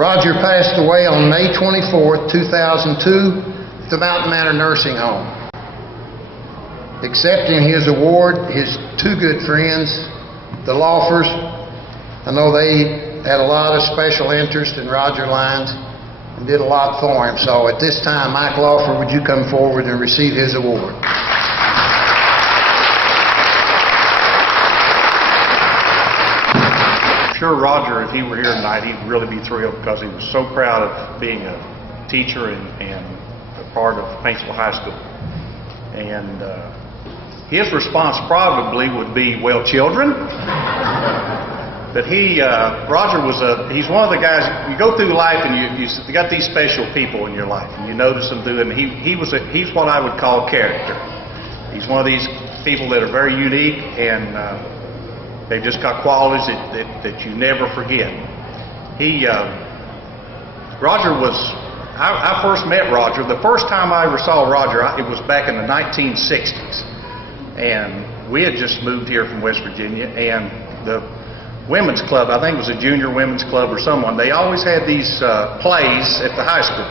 Roger passed away on May 24th, 2002 at the Mountain Manor Nursing Home. Accepting his award, his two good friends, the Laufers. I know they had a lot of special interest in Roger Lyons and did a lot for him. So at this time, Mike Laufer, would you come forward and receive his award? I'm sure Roger, if he were here tonight, he'd really be thrilled because he was so proud of being a teacher and a part of Paintsville High School. And his response probably would be, well, children. But Roger he's one of the guys, you go through life and you got these special people in your life and you notice them through them. He's what I would call character. He's one of these people that are very unique and they've just got qualities that you never forget. Roger was, I first met Roger, the first time I ever saw Roger, it was back in the 1960s. And we had just moved here from West Virginia, and the women's club, I think it was a junior women's club or someone, they always had these plays at the high school.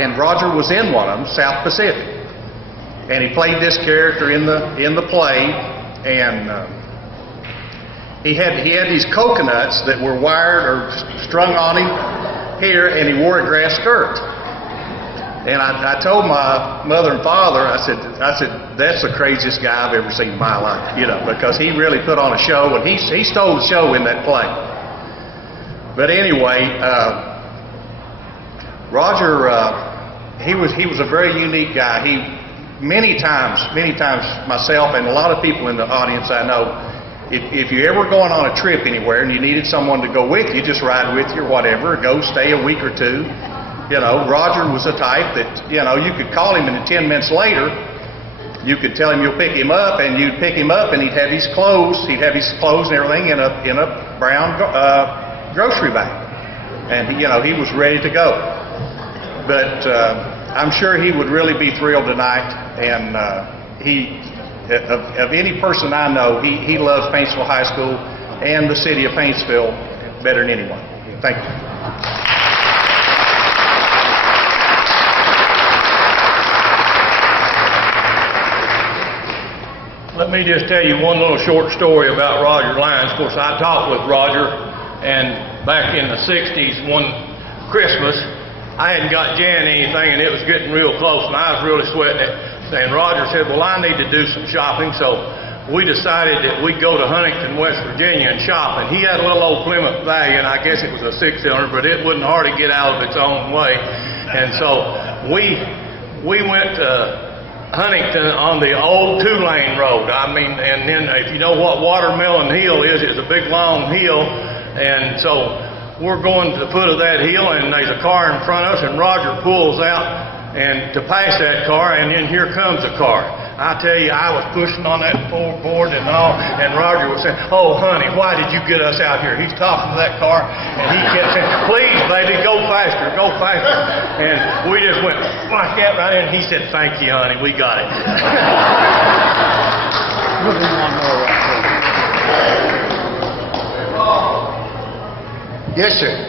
And Roger was in one of them, South Pacific. And he played this character in the play, and he had these coconuts that were wired or strung on him here, and he wore a grass skirt. And I told my mother and father, I said, that's the craziest guy I've ever seen in my life, because he really put on a show, and he stole the show in that play. But anyway, Roger, he was a very unique guy. Many times, myself and a lot of people in the audience I know, if you're ever going on a trip anywhere and you needed someone to go with you, just ride with you or whatever, go stay a week or two. Roger was the type that, you could call him and 10 minutes later, you could tell him you'll pick him up, and you'd pick him up and he'd have his clothes and everything in a brown grocery bag. And, he was ready to go. But I'm sure he would really be thrilled tonight, and of any person I know, he loves Paintsville High School and the city of Paintsville better than anyone. Thank you. Let me just tell you one little short story about Roger Lyons. Of course, I talked with Roger, and back in the 60s, one Christmas, I hadn't got Jan anything, and it was getting real close, and I was really sweating it. And Roger said, well, I need to do some shopping, so we decided that we'd go to Huntington, West Virginia, and shop. And he had a little old Plymouth Valiant, I guess it was a 6-cylinder, but it wouldn't hardly get out of its own way. And so we went to Huntington on the old 2-lane road. I mean, and then if you know what Watermelon Hill is, it's a big long hill. And so we're going to the foot of that hill, and there's a car in front of us, and Roger pulls out and to pass that car, and then here comes a car. I tell you, I was pushing on that board and all, and Roger was saying, oh, honey, why did you get us out here? He's talking to that car, and he kept saying, please, baby, go faster, go faster. And we just went like that right in, and he said, thank you, honey, we got it. Yes, sir.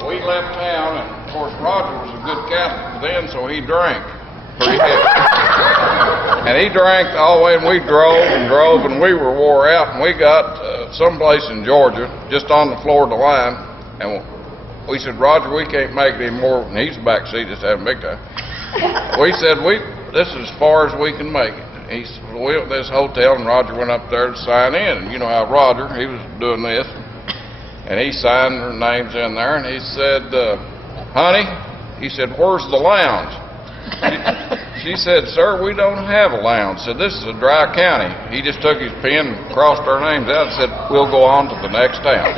We left town, and of course Roger was a good Catholic then, so he drank pretty heavy. And he drank all the way, and we drove, and we were wore out, and we got someplace in Georgia, just on the Florida line, and we said, Roger, we can't make it anymore, and he's back seat, just having a big time. We said, this is as far as we can make it. He said, well, we went to this hotel, and Roger went up there to sign in, and you know how Roger, he was doing this. And he signed her names in there, and he said, honey, he said, where's the lounge? She said, sir, we don't have a lounge. Said, this is a dry county. He just took his pen and crossed our names out and said, we'll go on to the next town.